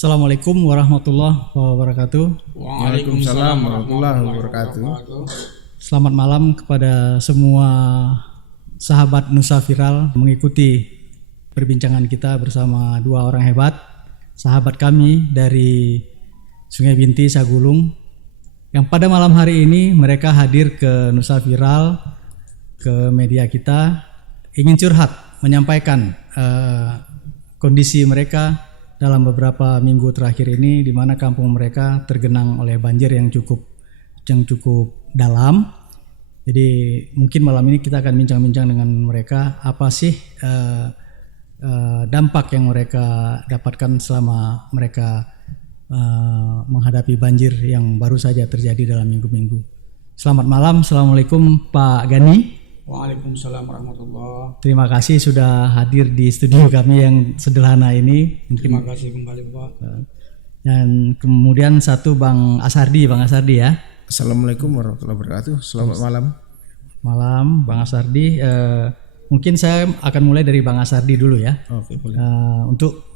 Assalamualaikum warahmatullahi wabarakatuh. Waalaikumsalam warahmatullahi wabarakatuh. Selamat malam kepada semua sahabat Nusa Viral mengikuti perbincangan kita bersama dua orang hebat, sahabat kami dari Sungai Binti, Sagulung, yang pada malam hari ini mereka hadir ke Nusa Viral, ke media kita, ingin curhat, menyampaikan kondisi mereka dalam beberapa minggu terakhir ini, di mana kampung mereka tergenang oleh banjir yang cukup dalam. Jadi mungkin malam ini kita akan bincang-bincang dengan mereka apa sih dampak yang mereka dapatkan selama mereka menghadapi banjir yang baru saja terjadi dalam minggu-minggu. Selamat malam, assalamualaikum Pak Gani. Waalaikumsalam warahmatullahi. Terima kasih sudah hadir di studio kami yang sederhana ini. Terima kasih kembali Pak. Dan kemudian satu Bang Asardi ya. Assalamualaikum warahmatullahi wabarakatuh. Selamat malam. Malam Bang Asardi. Mungkin saya akan mulai dari Bang Asardi dulu ya. Oke, boleh. Untuk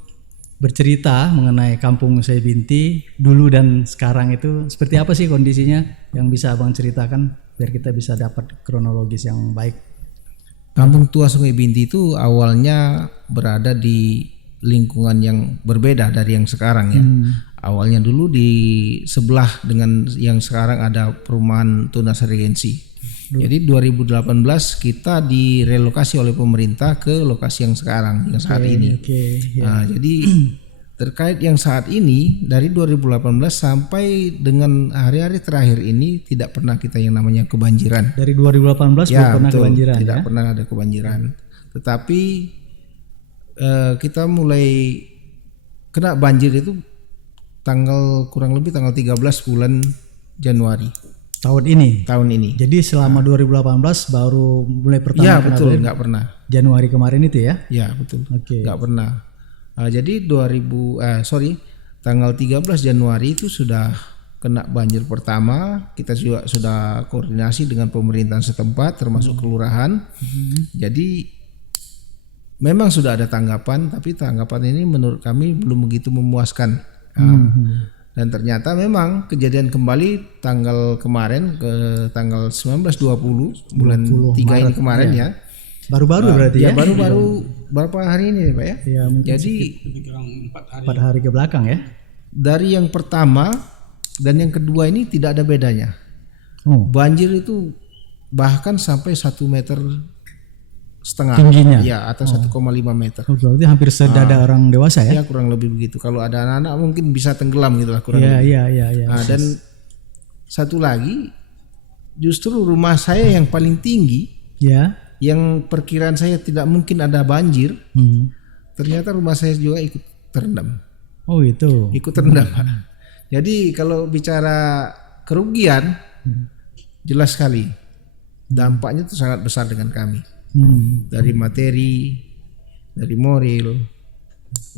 bercerita mengenai Kampung Sungai Binti dulu dan sekarang itu seperti apa sih kondisinya yang bisa Abang ceritakan biar kita bisa dapat kronologis yang baik. Kampung Tua Sungai Binti itu awalnya berada di lingkungan yang berbeda dari yang sekarang ya. Awalnya dulu di sebelah dengan yang sekarang ada perumahan Tunas Regensi. Jadi 2018 kita direlokasi oleh pemerintah ke lokasi yang sekarang, yang saat ini. Nah, jadi terkait yang saat ini dari 2018 sampai dengan hari-hari terakhir ini tidak pernah kita yang namanya kebanjiran. Dari 2018 belum pernah kebanjiran. Tidak pernah ada kebanjiran. Tetapi kita mulai kena banjir itu kurang lebih tanggal 13 bulan Januari. Tahun ini. Jadi selama 2018 baru mulai pertama. Ya betul, nggak pernah. Januari kemarin itu ya? Ya betul. Nggak pernah. Jadi tanggal 13 Januari itu sudah kena banjir pertama. Kita juga sudah koordinasi dengan pemerintahan setempat termasuk kelurahan. Jadi memang sudah ada tanggapan, tapi tanggapan ini menurut kami belum begitu memuaskan. Dan ternyata memang kejadian kembali tanggal kemarin ke tanggal 19-20 bulan 3 ini kemarin ya. Baru-baru berarti ya? Baru-baru berapa hari ini Pak ya? Jadi 4 hari ke belakang ya? Dari yang pertama dan yang kedua ini tidak ada bedanya. Banjir itu bahkan sampai 1,5 meter tingginya? Ya, atau 1,5 meter. Berarti hampir sedada orang dewasa ya? Ya kurang lebih begitu. Kalau ada anak-anak mungkin bisa tenggelam gitu lah kurang lebih. Iya. Dan satu lagi justru rumah saya yang paling tinggi, yang perkiraan saya tidak mungkin ada banjir, ternyata rumah saya juga ikut terendam. Oh itu. Ikut terendam. Jadi kalau bicara kerugian, jelas sekali dampaknya itu sangat besar dengan kami. Dari materi, dari moral,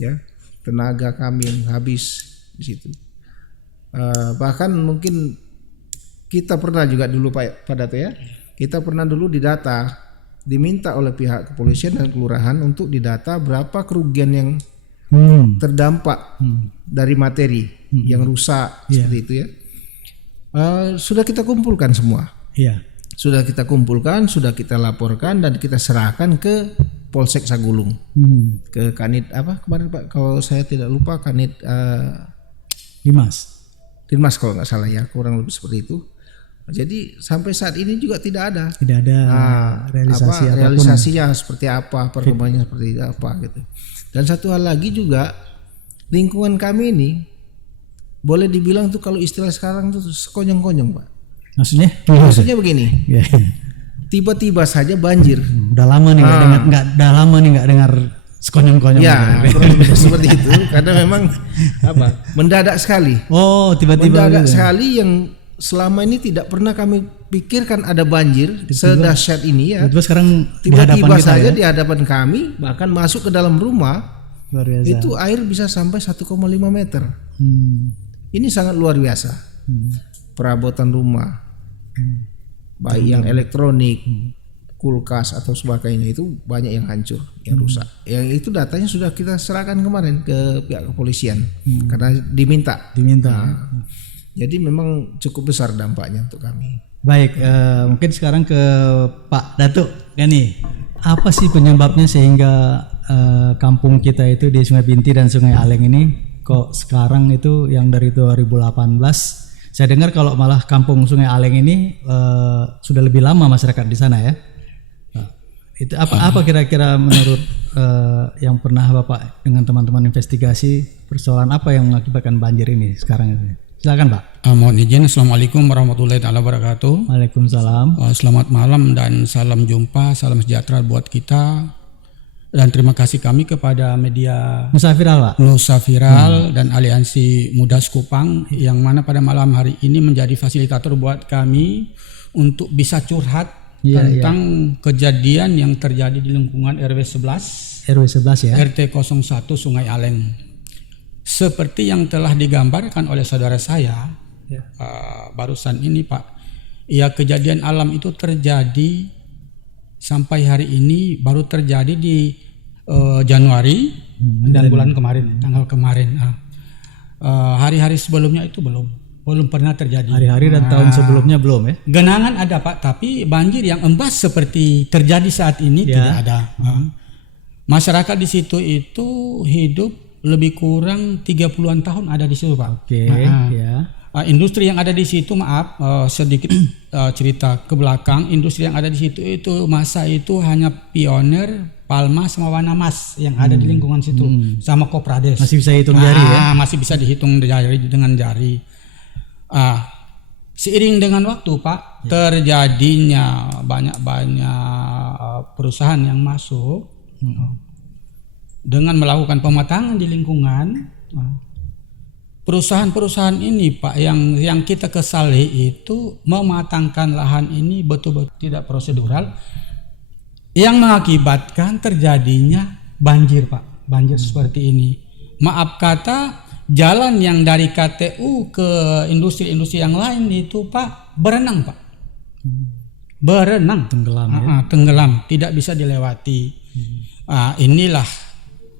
ya, tenaga kami yang habis di situ. Bahkan mungkin kita pernah juga dulu Pak Dato ya, kita pernah dulu diminta oleh pihak kepolisian dan kelurahan untuk didata berapa kerugian yang terdampak dari materi yang rusak seperti itu ya. Sudah kita kumpulkan semua. Sudah kita kumpulkan, sudah kita laporkan dan kita serahkan ke Polsek Sagulung, ke Kanit apa kemarin Pak? Kalau saya tidak lupa Kanit Dinmas kalau nggak salah ya, kurang lebih seperti itu. Jadi sampai saat ini juga tidak ada realisasinya seperti apa, perkembangannya seperti apa gitu. Dan satu hal lagi juga, lingkungan kami ini boleh dibilang tuh kalau istilah sekarang tuh sekonyong-konyong Pak. Maksudnya begini, tiba-tiba saja banjir. Udah lama nih nggak dengar sekonyong-konyong. Ya, seperti itu. Karena memang mendadak sekali. Tiba-tiba. Mendadak sekali yang selama ini tidak pernah kami pikirkan ada banjir sedahsyat ini ya. Tiba-tiba saja di hadapan kami, bahkan masuk ke dalam rumah, itu air bisa sampai 1,5 meter. Ini sangat luar biasa. Perabotan rumah, baik yang elektronik, kulkas atau sebagainya itu banyak yang hancur, yang rusak. Yang itu datanya sudah kita serahkan kemarin ke pihak kepolisian karena diminta. Jadi memang cukup besar dampaknya untuk kami. Baik, mungkin sekarang ke Pak Datuk kan nih. Apa sih penyebabnya sehingga kampung kita itu di Sungai Binti dan Sungai Aleng ini kok sekarang itu yang dari 2018 saya dengar kalau malah kampung Sungai Aleng ini sudah lebih lama masyarakat di sana ya. Itu apa kira-kira menurut yang pernah Bapak dengan teman-teman investigasi, persoalan apa yang mengakibatkan banjir ini sekarang itu? Silakan Pak. Mohon izin, Assalamualaikum warahmatullahi wabarakatuh. Waalaikumsalam. Selamat malam dan salam jumpa, salam sejahtera buat kita. Dan terima kasih kami kepada media Nusa Viral Pak. Nusa Viral dan Aliansi Muda Sekupang yang mana pada malam hari ini menjadi fasilitator buat kami untuk bisa curhat tentang kejadian yang terjadi di lingkungan RW 11 ya. RT 01 Sungai Aleng. Seperti yang telah digambarkan oleh saudara saya barusan ini Pak, ya kejadian alam itu terjadi sampai hari ini baru terjadi di Januari dan bulan kemarin, tanggal kemarin. Hari-hari sebelumnya itu belum pernah terjadi. Hari-hari dan tahun sebelumnya belum ya? Genangan ada Pak, tapi banjir yang embas seperti terjadi saat ini tidak ada. Masyarakat di situ itu hidup lebih kurang 30-an tahun ada di situ Pak. Industri yang ada di situ, sedikit cerita ke belakang, industri yang ada di situ itu masa itu hanya Pioner, Palma sama Wanamas yang ada di lingkungan situ, sama Koprades. Masih bisa hitung jari ya? Masih bisa dihitung dengan jari. Seiring dengan waktu Pak, terjadinya banyak perusahaan yang masuk dengan melakukan pematangan di lingkungan. Perusahaan-perusahaan ini Pak yang kita kesali itu mematangkan lahan ini betul-betul tidak prosedural, yang mengakibatkan terjadinya banjir Pak, banjir seperti ini. Maaf kata, jalan yang dari KTU ke industri-industri yang lain itu Pak berenang Pak, tenggelam, tidak bisa dilewati. Inilah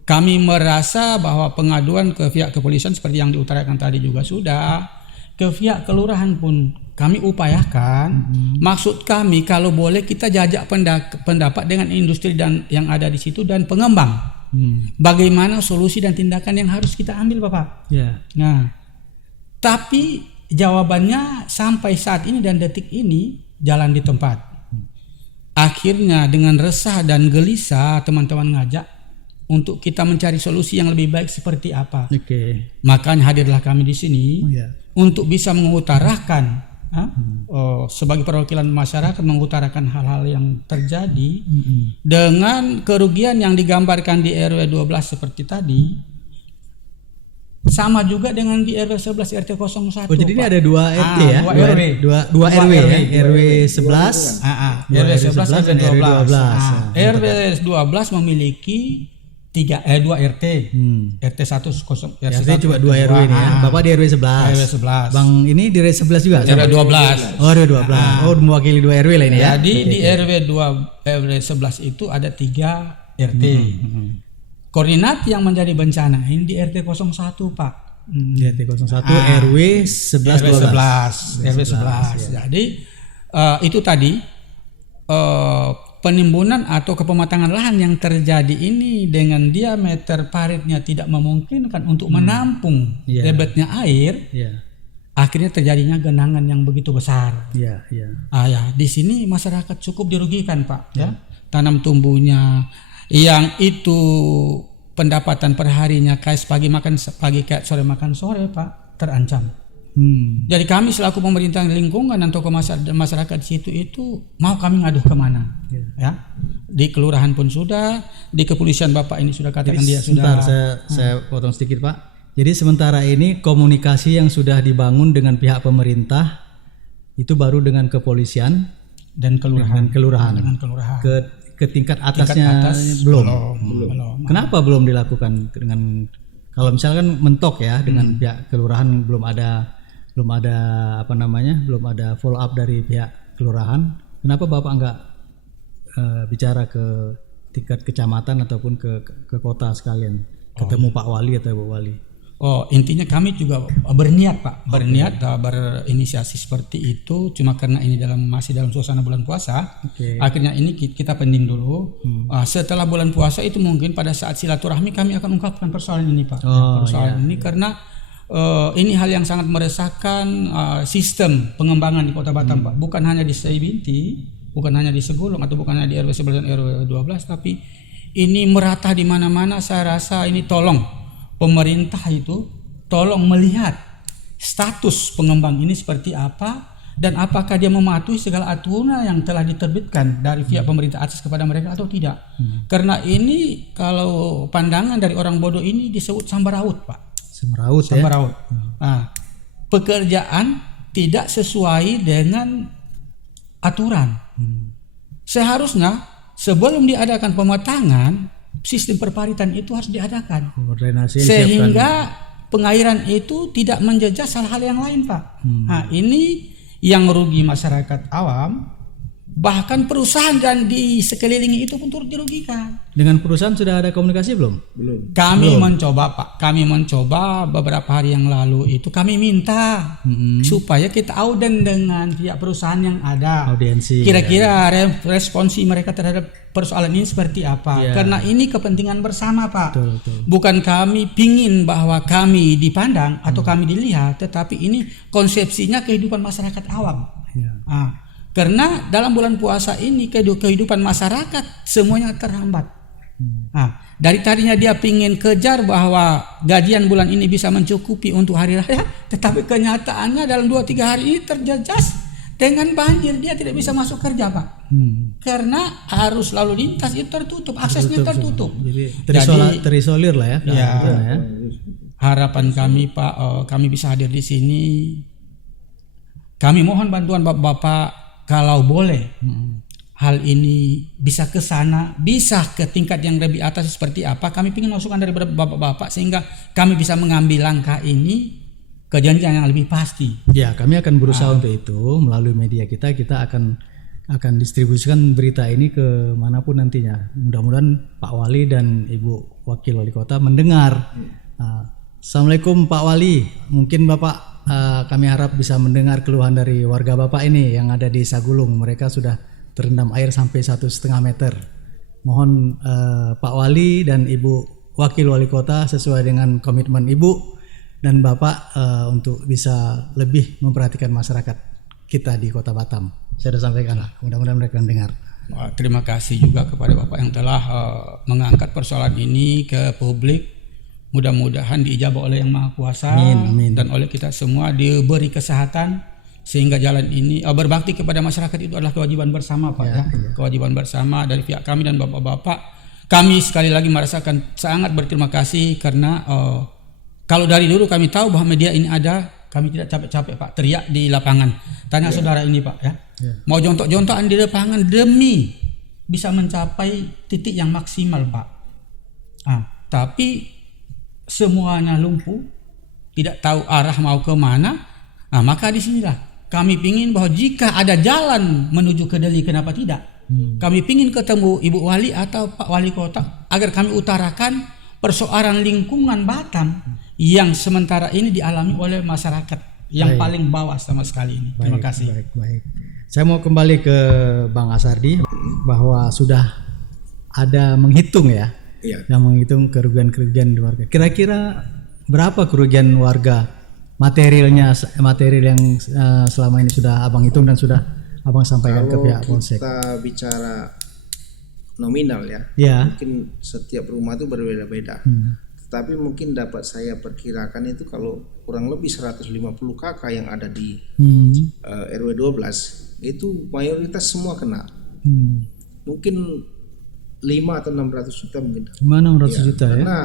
kami merasa bahwa pengaduan ke pihak kepolisian seperti yang diutarakan tadi juga sudah, ke pihak kelurahan pun kami upayakan. Maksud kami kalau boleh kita jajak pendapat dengan industri dan yang ada di situ dan pengembang. Bagaimana solusi dan tindakan yang harus kita ambil Bapak. Nah, tapi jawabannya sampai saat ini dan detik ini jalan di tempat. Akhirnya dengan resah dan gelisah teman-teman ngajak untuk kita mencari solusi yang lebih baik seperti apa. Makanya hadirlah kami di sini untuk bisa mengutarakan sebagai perwakilan masyarakat, mengutarakan hal-hal yang terjadi dengan kerugian yang digambarkan di RW 12 seperti tadi, sama juga dengan di RW 11 RT 01. Jadi ini ada dua RT ya? Dua RW ya? RW 11, RW 11 dan RW 12. RW 12 memiliki 2 RT. RT 1 RT cuma 2 RW ini ya. Bapak di RW 11. RW 11. Bang ini di RW 11 juga? RW 12. Oh, RW 12. Oh, mewakili 2 RW lah ini ya. Jadi di RW 11 itu ada 3 RT. Koordinat yang menjadi bencana ini di RT 01 Pak. Di RT 01 RW 11 RW 11. Jadi itu tadi penimbunan atau kepematangan lahan yang terjadi ini dengan diameter paritnya tidak memungkinkan untuk menampung debitnya air, akhirnya terjadinya genangan yang begitu besar. Di sini masyarakat cukup dirugikan Pak. Tanam tumbuhnya yang itu pendapatan perharinya kayak pagi makan pagi, kayak sore makan sore Pak, terancam. Jadi kami selaku pemerintah lingkungan dan tokoh masyarakat di situ itu mau kami ngaduh kemana? Di kelurahan pun sudah, di kepolisian Bapak ini sudah katakan. Jadi, dia sudah. Saya potong sedikit Pak. Jadi sementara ini komunikasi yang sudah dibangun dengan pihak pemerintah itu baru dengan kepolisian dan kelurahan. Dengan kelurahan. Ke tingkat atasnya belum. Kenapa belum dilakukan dengan, kalau misalkan mentok ya dengan pihak kelurahan belum ada follow up dari pihak kelurahan. Kenapa Bapak enggak bicara ke tingkat kecamatan ataupun ke kota sekalian, ketemu Pak Wali atau Ibu Wali? Oh, intinya kami juga berniat Pak, berniat berinisiasi seperti itu. Cuma karena ini masih dalam suasana bulan puasa, akhirnya ini kita pending dulu. Setelah bulan puasa itu mungkin pada saat silaturahmi kami akan ungkapkan persoalan ini Pak. Persoalan ini karena ini hal yang sangat meresahkan sistem pengembangan di Kota Batam Pak. Bukan hanya di Saibinti, bukan hanya di Segulung atau bukan hanya di RW 11 dan RW 12, tapi ini merata di mana-mana. Saya rasa ini tolong pemerintah itu tolong melihat status pengembang ini seperti apa dan apakah dia mematuhi segala aturan yang telah diterbitkan dari pihak pemerintah atas kepada mereka atau tidak. Karena ini kalau pandangan dari orang bodoh ini disebut sambaraut Pak. Sambaraut. Nah, pekerjaan tidak sesuai dengan aturan. Seharusnya sebelum diadakan pematangan, sistem perparitan itu harus diadakan sehingga pengairan itu tidak menjejas hal-hal yang lain Pak. Nah, ini yang rugi masyarakat awam, bahkan perusahaan dan di sekelilingi itu pun turut dirugikan. Dengan perusahaan sudah ada komunikasi belum? Kami mencoba Pak, kami mencoba beberapa hari yang lalu itu kami minta supaya kita auden dengan pihak perusahaan yang ada. Audiensi. Kira-kira responsi mereka terhadap persoalan ini seperti apa? Karena ini kepentingan bersama Pak. Betul. Bukan kami pingin bahwa kami dipandang atau kami dilihat, tetapi ini konsepsinya kehidupan masyarakat awam. Karena dalam bulan puasa ini kehidupan masyarakat semuanya terhambat. Dari tadinya dia pingin kejar bahwa gajian bulan ini bisa mencukupi untuk hari raya, tetapi kenyataannya dalam 2-3 hari ini terjejas dengan banjir, dia tidak bisa masuk kerja Pak. Karena arus lalu lintas itu tertutup, aksesnya tertutup. Jadi terisolir lah ya. Harapan kami Pak, kami bisa hadir di sini. Kami mohon bantuan Bapak kalau boleh hal ini bisa ke sana, bisa ke tingkat yang lebih atas seperti apa. Kami ingin masukan dari Bapak-Bapak sehingga kami bisa mengambil langkah ini ke jenjang yang lebih pasti. Ya, kami akan berusaha untuk itu melalui media kita akan distribusikan berita ini ke manapun nantinya. Mudah-mudahan Pak Wali dan Ibu Wakil Wali Kota mendengar. Assalamualaikum Pak Wali, mungkin Bapak kami harap bisa mendengar keluhan dari warga Bapak ini yang ada di Sagulung. Mereka sudah terendam air sampai 1,5 meter. Mohon Pak Wali dan Ibu Wakil Wali Kota sesuai dengan komitmen Ibu dan Bapak untuk bisa lebih memperhatikan masyarakat kita di Kota Batam. Saya sudah sampaikan lah, mudah-mudahan mereka mendengar. Terima kasih juga kepada Bapak yang telah mengangkat persoalan ini ke publik. Mudah-mudahan diijabah oleh Yang Maha Kuasa. Amin. Dan oleh kita semua diberi kesehatan sehingga jalan ini berbakti kepada masyarakat itu adalah kewajiban bersama Pak ya. Kewajiban bersama dari pihak kami dan Bapak-bapak. Kami sekali lagi merasakan sangat berterima kasih karena kalau dari dulu kami tahu bahwa media ini ada, kami tidak capek-capek Pak teriak di lapangan. Tanya saudara ini Pak ya. Mau jontok-jontokan di lapangan demi bisa mencapai titik yang maksimal Pak. Tapi semuanya lumpuh, tidak tahu arah mau ke mana. Maka disinilah kami pingin bahwa jika ada jalan menuju ke Deli, kenapa tidak? Kami pingin ketemu Ibu Wali atau Pak Wali Kota agar kami utarakan persoalan lingkungan Batam yang sementara ini dialami oleh masyarakat yang paling bawah sama sekali ini. Terima kasih. Baik. Saya mau kembali ke Bang Asardi bahwa sudah ada menghitung ya. Yang menghitung kerugian warga. Kira-kira berapa kerugian warga material yang selama ini sudah Abang hitung dan sudah Abang sampaikan ke pihak Polsek? Kita bicara nominal ya. Mungkin setiap rumah itu berbeda-beda. Tetapi mungkin dapat saya perkirakan itu kalau kurang lebih 150 KK yang ada di RW 12 itu mayoritas semua kena. Mungkin 5 atau 600 juta mungkin. 600 juta ya. Karena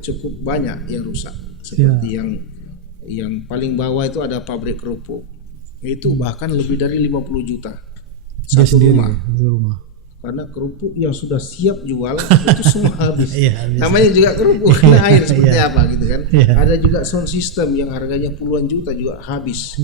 cukup banyak yang rusak. Seperti yang paling bawah itu ada pabrik kerupuk. Itu bahkan lebih dari 50 juta. Satu rumah. karena kerupuk yang sudah siap jual itu semua habis. Iya, habis. Namanya juga kerupuk, kena air seperti apa gitu kan. Iya. Ada juga sound system yang harganya puluhan juta juga habis.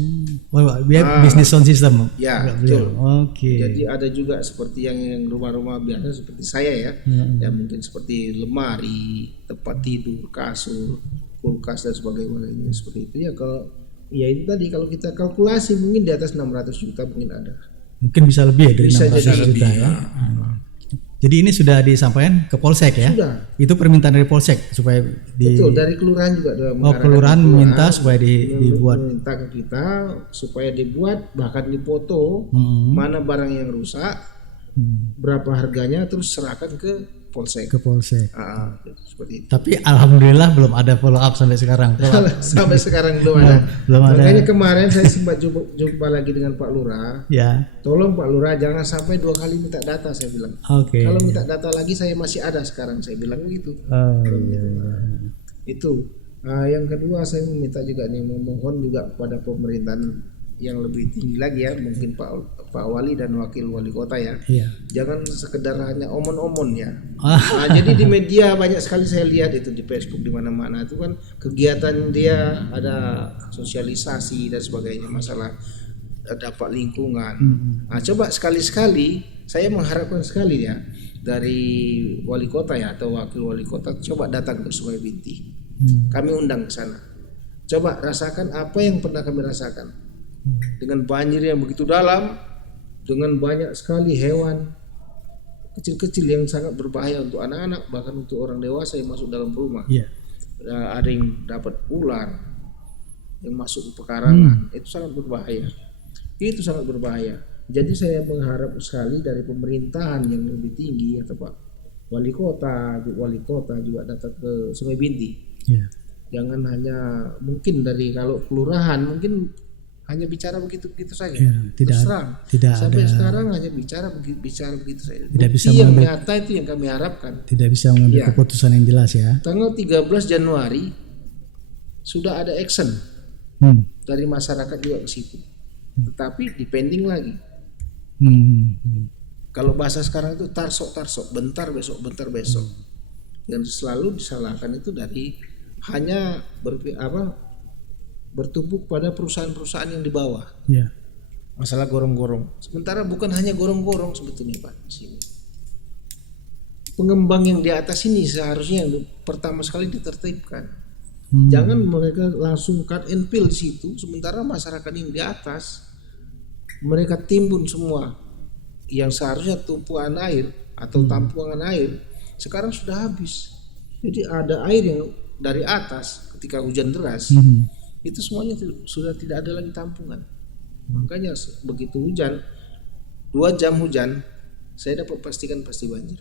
Oh, dia bisnis sound system. Ya, Enggak betul. beliau. Oke. Jadi ada juga seperti yang rumah-rumah biasa seperti saya ya, ya mungkin seperti lemari, tempat tidur, kasur, kulkas dan sebagainya seperti itu ya. Kalau ya itu tadi kalau kita kalkulasi mungkin di atas 600 juta mungkin ada. Mungkin bisa lebih ya dari Bisa 600 jadi juta lebih, ya. Jadi ini sudah disampaikan ke Polsek ya? Sudah. Itu permintaan dari Polsek supaya Betul, dari kelurahan juga kelurahan minta supaya dibuat. minta ke kita supaya dibuat, bahkan dipoto mana barang yang rusak, berapa harganya, terus serahkan ke Polsek. Ke Polsek. Seperti itu. Tapi alhamdulillah belum ada follow up sampai sekarang. Sampai sekarang belum ada. Belum ada. Makanya kemarin saya sempat jumpa lagi dengan Pak Lurah. Ya. Tolong Pak Lurah jangan sampai 2 kali minta data, saya bilang. Oke. Kalau minta data lagi saya masih ada sekarang, saya bilang begitu. Oh, iya. Itu. Yang kedua saya meminta juga nih, memohon juga kepada pemerintahan yang lebih tinggi lagi ya, mungkin Pak Wali dan Wakil Wali Kota ya. Iya. Jangan sekedar hanya omon-omon ya. Ah. Jadi di media banyak sekali saya lihat itu di Facebook di mana-mana itu kan kegiatan dia ada sosialisasi dan sebagainya masalah dampak lingkungan. Coba sekali-sekali saya mengharapkan sekali ya dari wali kota ya atau wakil wali kota coba datang ke Sungai Binti. Kami undang ke sana. Coba rasakan apa yang pernah kami rasakan. Dengan banjir yang begitu dalam, dengan banyak sekali hewan kecil-kecil yang sangat berbahaya untuk anak-anak, bahkan untuk orang dewasa yang masuk dalam rumah. Iya. Ada yang dapat ular yang masuk ke pekarangan, itu sangat berbahaya. Itu sangat berbahaya. Jadi saya mengharap sekali dari pemerintahan yang lebih tinggi atau Pak Wali Kota juga datang ke Sungai Binti. Iya. Jangan hanya mungkin dari kalau kelurahan mungkin hanya bicara begitu-begitu saja. Ya, tidak sampai ada, sekarang hanya bicara begitu saja. Tidak bisa yang mengambil, nyata itu yang kami harapkan. Tidak bisa mengambil keputusan yang jelas ya. Tanggal 13 Januari sudah ada action dari masyarakat juga ke situ. Tetapi depending lagi. Kalau bahasa sekarang itu tarsok, bentar besok. Yang selalu disalahkan itu dari hanya bertumpuk pada perusahaan-perusahaan yang di bawah. Ya. Masalah gorong-gorong. Sementara bukan hanya gorong-gorong sebetulnya Pak di sini. Pengembang yang di atas ini seharusnya yang pertama sekali ditertibkan. Jangan mereka langsung cut and fill di situ, sementara masyarakat yang di atas mereka timbun semua yang seharusnya tumpuan air atau tampungan air sekarang sudah habis. Jadi ada air yang dari atas ketika hujan deras. Itu semuanya sudah tidak ada lagi tampungan. Makanya begitu hujan 2 jam hujan saya dapat pastikan pasti banjir.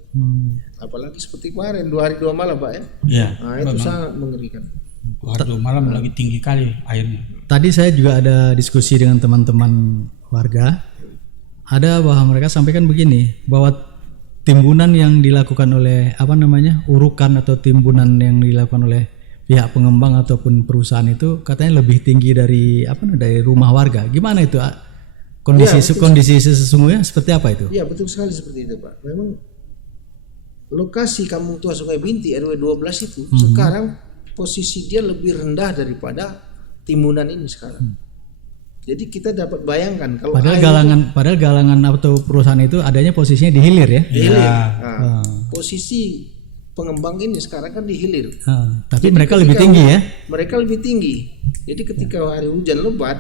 Apalagi seperti kemarin 2 hari 2 malam Pak ya. Iya. Nah itu sangat mengerikan. 2 hari 2 malam lagi tinggi kali airnya. Tadi saya juga ada diskusi dengan teman-teman warga. Ada bahwa mereka sampaikan begini, bahwa timbunan yang dilakukan oleh urukan atau timbunan yang dilakukan oleh pihak pengembang ataupun perusahaan itu katanya lebih tinggi dari dari rumah warga. Gimana itu kondisi sesungguhnya seperti apa itu? Iya betul sekali seperti itu Pak. Memang lokasi Kampung Tua Sungai Binti RW 12 itu sekarang posisi dia lebih rendah daripada timbunan ini sekarang. Jadi kita dapat bayangkan kalau padahal galangan atau perusahaan itu adanya posisinya di hilir ya. Di hilir. Posisi pengembang ini sekarang kan di hilir. Tapi mereka lebih tinggi ya. Mereka lebih tinggi. Jadi ketika hari hujan lebat,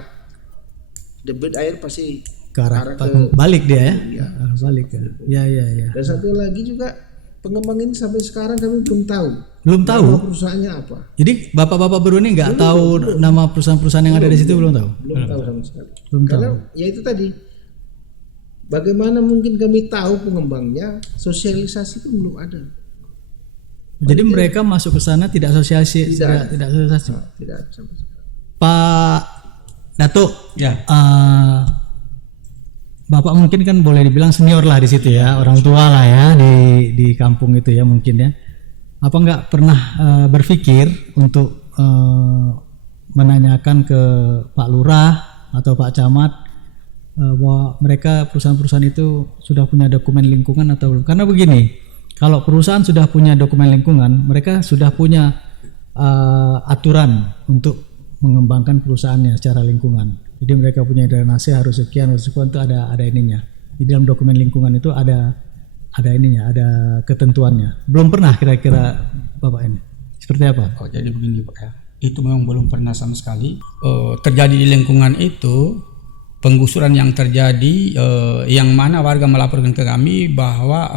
debit air pasti ke arah balik dia ya. Ya. Balik ya. Ya. Dan satu lagi juga pengembang ini sampai sekarang kami belum tahu. Nama perusahaannya apa? Jadi bapak-bapak baru ini nggak tahu nama perusahaan-perusahaan yang ada di situ belum tahu. Belum tahu sama sekali. Karena ya itu tadi. Bagaimana mungkin kami tahu pengembangnya? Sosialisasi pun belum ada. Jadi mereka masuk ke sana tidak sosialisasi, tidak sosialisasi. Tidak ada sama sekali. Pak Datuk, ya. Bapak mungkin kan boleh dibilang senior lah di situ ya, orang tua lah ya di kampung itu ya mungkin ya. Apa nggak pernah berpikir untuk menanyakan ke Pak Lurah atau Pak Camat bahwa mereka perusahaan-perusahaan itu sudah punya dokumen lingkungan atau belum? Karena begini, kalau perusahaan sudah punya dokumen lingkungan, mereka sudah punya aturan untuk mengembangkan perusahaannya secara lingkungan. Jadi mereka punya drainase harus sekian itu ada ininya. Di dalam dokumen lingkungan itu ada ininya, ada ketentuannya. Belum pernah kira-kira Bapak ini. Seperti apa? Oh, jadi begini Pak ya. Itu memang belum pernah sama sekali terjadi di lingkungan itu. Penggusuran yang terjadi yang mana warga melaporkan ke kami bahwa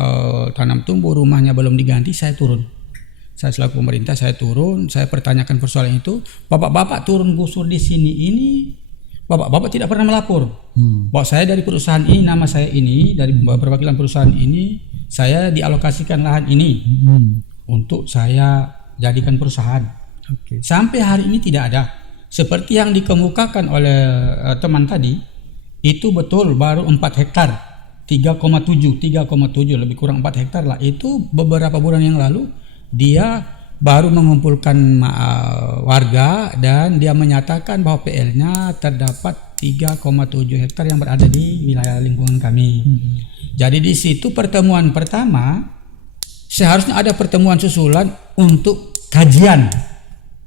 tanam tumbuh rumahnya belum diganti, saya turun. Saya selaku pemerintah saya turun, saya pertanyakan persoalan itu. Bapak-bapak turun gusur di sini ini, bapak-bapak tidak pernah melapor. Bahwa saya dari perusahaan ini, nama saya ini, dari perwakilan perusahaan ini, saya dialokasikan lahan ini untuk saya jadikan perusahaan. Okay. Sampai hari ini tidak ada. Seperti yang dikemukakan oleh teman tadi, itu betul baru 4 hektar, 3,7 lebih kurang 4 hektar lah. Itu beberapa bulan yang lalu dia baru mengumpulkan warga dan dia menyatakan bahwa PL-nya terdapat 3,7 hektar yang berada di wilayah lingkungan kami. Jadi di situ pertemuan pertama seharusnya ada pertemuan susulan untuk kajian.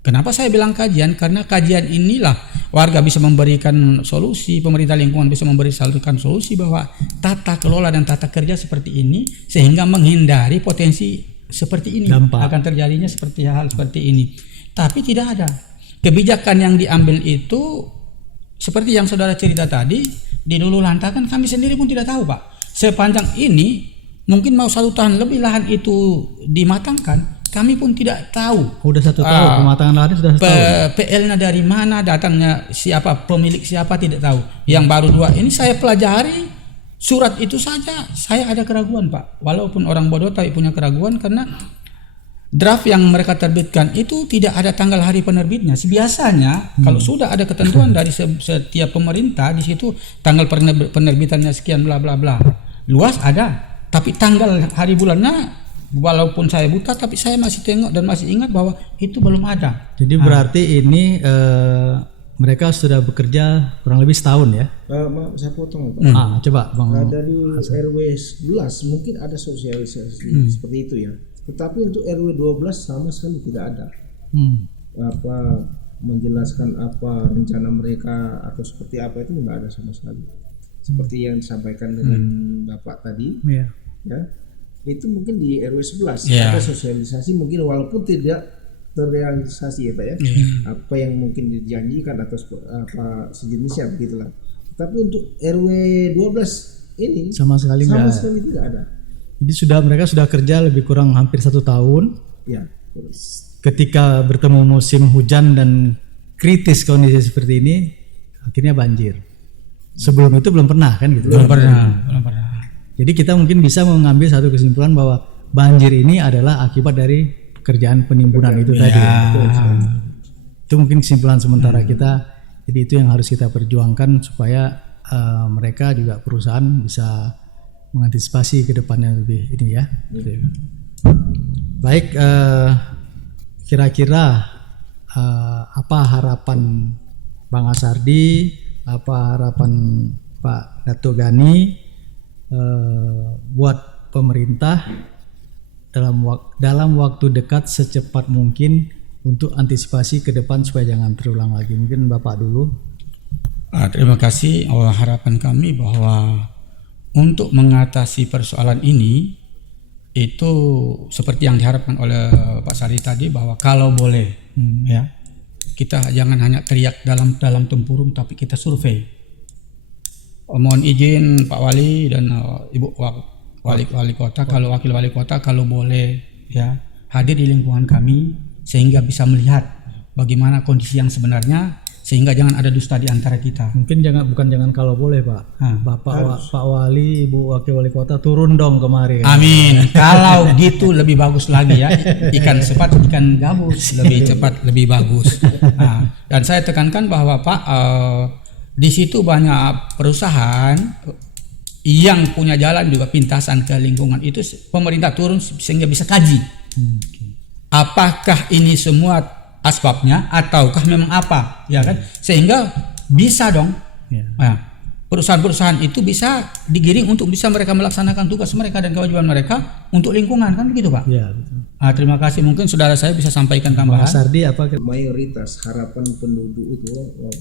Kenapa saya bilang kajian? Karena kajian inilah warga bisa memberikan solusi, pemerintah lingkungan bisa memberikan solusi bahwa tata kelola dan tata kerja seperti ini sehingga menghindari potensi seperti ini akan terjadinya seperti hal seperti ini. Tapi tidak ada kebijakan yang diambil itu seperti yang saudara cerita tadi, diluluh-lantakan. Kami sendiri pun tidak tahu Pak. Sepanjang ini mungkin mau 1 tahun lebih lahan itu dimatangkan, kami pun tidak tahu. Udah 1 tahun pematangan lahan sudah 1 tahun. PL-nya dari mana, datangnya siapa, pemilik siapa tidak tahu. Yang baru 2 ini saya pelajari surat itu saja, saya ada keraguan Pak. Walaupun orang bodoh tapi punya keraguan karena draft yang mereka terbitkan itu tidak ada tanggal hari penerbitnya. Biasanya kalau sudah ada ketentuan dari setiap pemerintah di situ tanggal penerbitannya sekian bla bla bla. Luas ada, tapi tanggal hari bulannya walaupun saya buta tapi saya masih tengok dan masih ingat bahwa itu belum ada. Jadi berarti ini mereka sudah bekerja kurang lebih setahun ya? Maaf, saya potong Pak. Coba Bang. Dari RW 11 mungkin ada sosialisasi seperti itu ya. Tetapi untuk RW 12 sama sekali tidak ada. Apa menjelaskan apa rencana mereka atau seperti apa itu enggak ada sama sekali. Seperti yang disampaikan dengan Bapak tadi. Ya. Itu mungkin di RW 11 ada sosialisasi mungkin walaupun tidak terrealisasi ya Pak ya. Apa yang mungkin dijanjikan atau apa sejenisnya begitulah. Tapi untuk RW 12 ini sama sekali tidak ada. Jadi mereka sudah kerja lebih kurang hampir 1 tahun. Ya. Ketika bertemu musim hujan dan kritis kondisi seperti ini, akhirnya banjir. Sebelum itu belum pernah kan gitu. Belum pernah. Jadi kita mungkin bisa mengambil satu kesimpulan bahwa banjir ini adalah akibat dari pekerjaan penimbunan itu tadi. Itu mungkin kesimpulan sementara kita. Jadi itu yang harus kita perjuangkan supaya mereka juga perusahaan bisa mengantisipasi ke depannya lebih ini ya. Baik, kira-kira apa harapan Bang Asardi, apa harapan Pak Dato Gani buat pemerintah dalam waktu dekat secepat mungkin untuk antisipasi ke depan supaya jangan terulang lagi. Mungkin Bapak dulu. Terima kasih. Harapan kami bahwa untuk mengatasi persoalan ini itu seperti yang diharapkan oleh Pak Sari tadi bahwa kalau boleh ya kita jangan hanya teriak dalam tempurung tapi kita survei. Mohon izin Pak Wali dan Ibu Wali Kota, kalau Wakil Wali Kota kalau boleh ya hadir di lingkungan kami sehingga bisa melihat bagaimana kondisi yang sebenarnya sehingga jangan ada dusta di antara kita. Mungkin jangan kalau boleh Pak. Pak Wali, Ibu Wakil Wali Kota turun dong kemari. Amin. Kalau gitu lebih bagus lagi ya. Ikan cepat, ikan gabus lebih cepat, lebih bagus. Dan saya tekankan bahwa Pak di situ banyak perusahaan yang punya jalan juga pintasan ke lingkungan itu pemerintah turun sehingga bisa kaji apakah ini semua asbabnya ataukah memang apa ya kan sehingga bisa dong perusahaan-perusahaan itu bisa digiring untuk bisa mereka melaksanakan tugas mereka dan kewajiban mereka untuk lingkungan, kan begitu Pak? Ya, betul. Terima kasih, mungkin saudara saya bisa sampaikan Bang tambahan. Sardi apa? Mayoritas harapan penduduk itu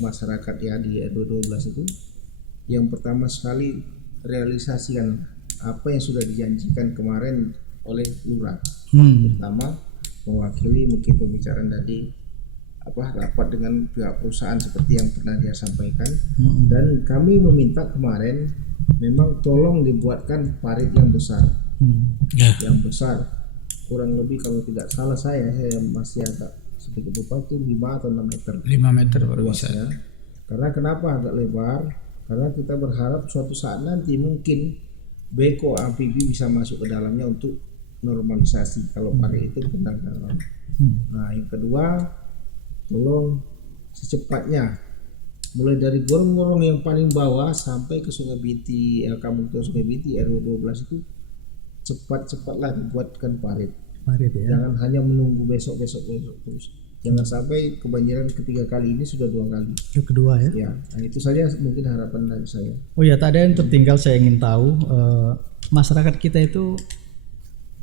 masyarakat ya di RW 12 itu, yang pertama sekali realisasikan apa yang sudah dijanjikan kemarin oleh lurah, pertama mewakili mungkin pembicaraan tadi rapat dengan pihak perusahaan seperti yang pernah dia sampaikan, dan kami meminta kemarin memang tolong dibuatkan parit yang besar, yang besar, kurang lebih kalau tidak salah saya masih agak sedikit lupa itu 5 atau 6 meter. 5 meter baru bisa. Ya. Karena kenapa agak lebar? Karena kita berharap suatu saat nanti mungkin beko amfibi bisa masuk ke dalamnya untuk normalisasi kalau parit itu benar dalam. Nah, yang kedua, tolong secepatnya mulai dari gorong-gorong yang paling bawah sampai ke Sungai Biti, kampung ke Sungai Biti RW 12 itu cepat-cepatlah dibuatkan parit ya. Jangan hanya menunggu besok terus. Jangan sampai kebanjiran ketiga kali ini sudah 2 kali. Yang kedua ya. Ya, nah itu saja mungkin harapan dari saya. Oh ya, tak ada yang tertinggal, saya ingin tahu masyarakat kita itu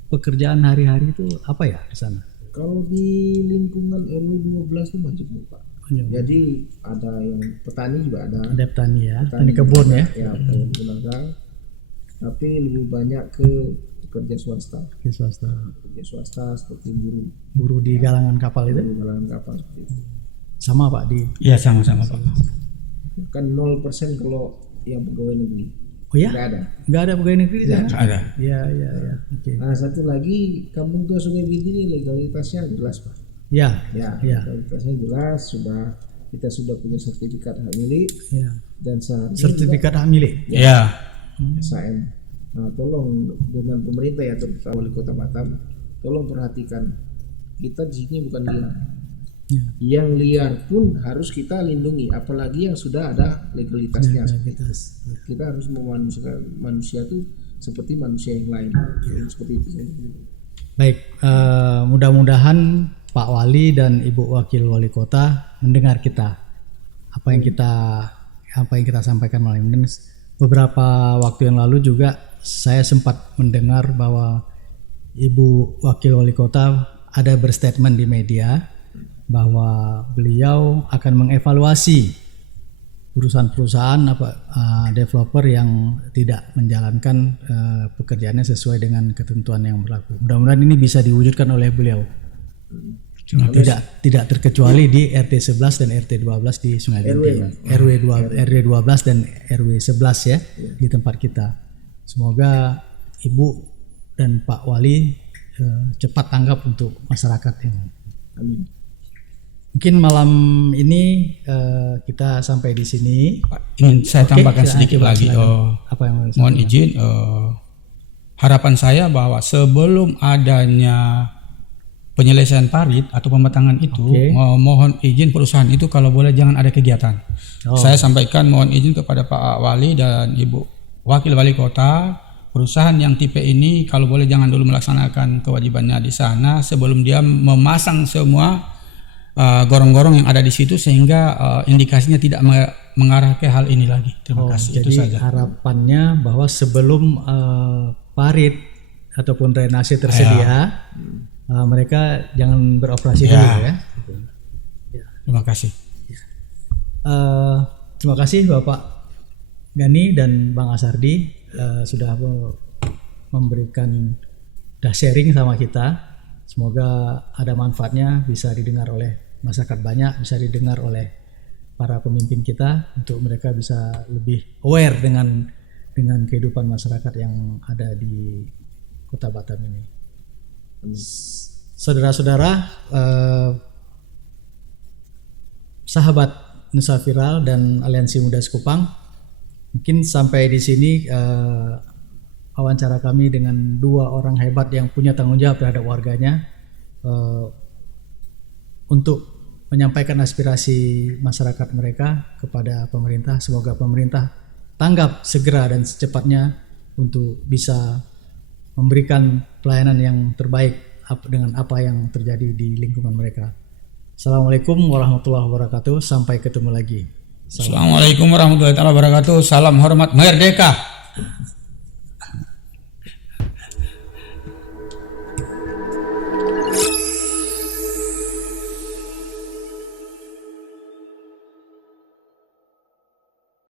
pekerjaan hari-hari itu apa ya di sana? Kalau di lingkungan RW 12 itu majemuk Pak. Jadi ada yang petani juga ada. Ada petani ya, petani kebun ya. Ya, kebun ladang. Tapi lebih banyak ke pekerja swasta. Pekerja swasta seperti buruh di galangan kapal itu. Di galangan kapal seperti itu. Sama Pak di. Iya, sama-sama Pak. Kan 0% kalau yang pegawai negeri. Oh ya? Nggak ada pegawai negeri di sana? Ada. Ya. Oke. Nah, satu lagi kampung tua Sungai Biti ini legalitasnya jelas Pak. Ya. Legalitasnya jelas, kita sudah punya sertifikat hak milik. Ya. Dan sertifikat hak milik. Ya. SHM. Nah, tolong dengan pemerintah ya, terutama wali kota Batam, tolong perhatikan, kita di sini bukan liar. Yang liar pun harus kita lindungi, apalagi yang sudah ada legalitasnya. Kita harus memanusiakan manusia itu seperti manusia yang lain. Seperti itu. Baik, mudah-mudahan Pak Wali dan Ibu Wakil Wali Kota mendengar kita, apa yang kita sampaikan malam ini. Beberapa waktu yang lalu juga saya sempat mendengar bahwa Ibu Wakil Wali Kota ada berstatement di media bahwa beliau akan mengevaluasi perusahaan-perusahaan developer yang tidak menjalankan pekerjaannya sesuai dengan ketentuan yang berlaku. Mudah-mudahan ini bisa diwujudkan oleh beliau. Tidak terkecuali di RT 11 dan RT 12 di Sungai Binti. RW 12 dan RW 11 ya, di tempat kita. Semoga Ibu dan Pak Wali cepat tanggap untuk masyarakat yang. Amin. Mungkin malam ini kita sampai di sini. Ingin saya tambahkan sedikit lagi. Apa yang mohon izin. Harapan saya bahwa sebelum adanya penyelesaian parit atau pematangan itu, mohon izin perusahaan itu kalau boleh jangan ada kegiatan. Saya sampaikan mohon izin kepada Pak Wali dan Ibu Wakil Wali Kota, perusahaan yang tipe ini kalau boleh jangan dulu melaksanakan kewajibannya di sana sebelum dia memasang semua gorong-gorong yang ada di situ, sehingga indikasinya tidak mengarah ke hal ini lagi. Terima kasih. Jadi itu saja harapannya, bahwa sebelum parit ataupun drainase tersedia, mereka jangan beroperasi dulu ya. Terima kasih. Terima kasih Bapak Gani dan Bang Asardi sudah memberikan sharing sama kita. Semoga ada manfaatnya, bisa didengar oleh masyarakat banyak, bisa didengar oleh para pemimpin kita untuk mereka bisa lebih aware dengan kehidupan masyarakat yang ada di Kota Batam ini. Saudara-saudara, sahabat Nusa Viral dan Aliansi Muda Sekupang, mungkin sampai di sini wawancara kami dengan dua orang hebat yang punya tanggung jawab terhadap warganya untuk menyampaikan aspirasi masyarakat mereka kepada pemerintah. Semoga pemerintah tanggap segera dan secepatnya untuk bisa memberikan pelayanan yang terbaik dengan apa yang terjadi di lingkungan mereka. Assalamualaikum warahmatullahi wabarakatuh. Sampai ketemu lagi. Assalamualaikum warahmatullahi wabarakatuh. Salam hormat merdeka.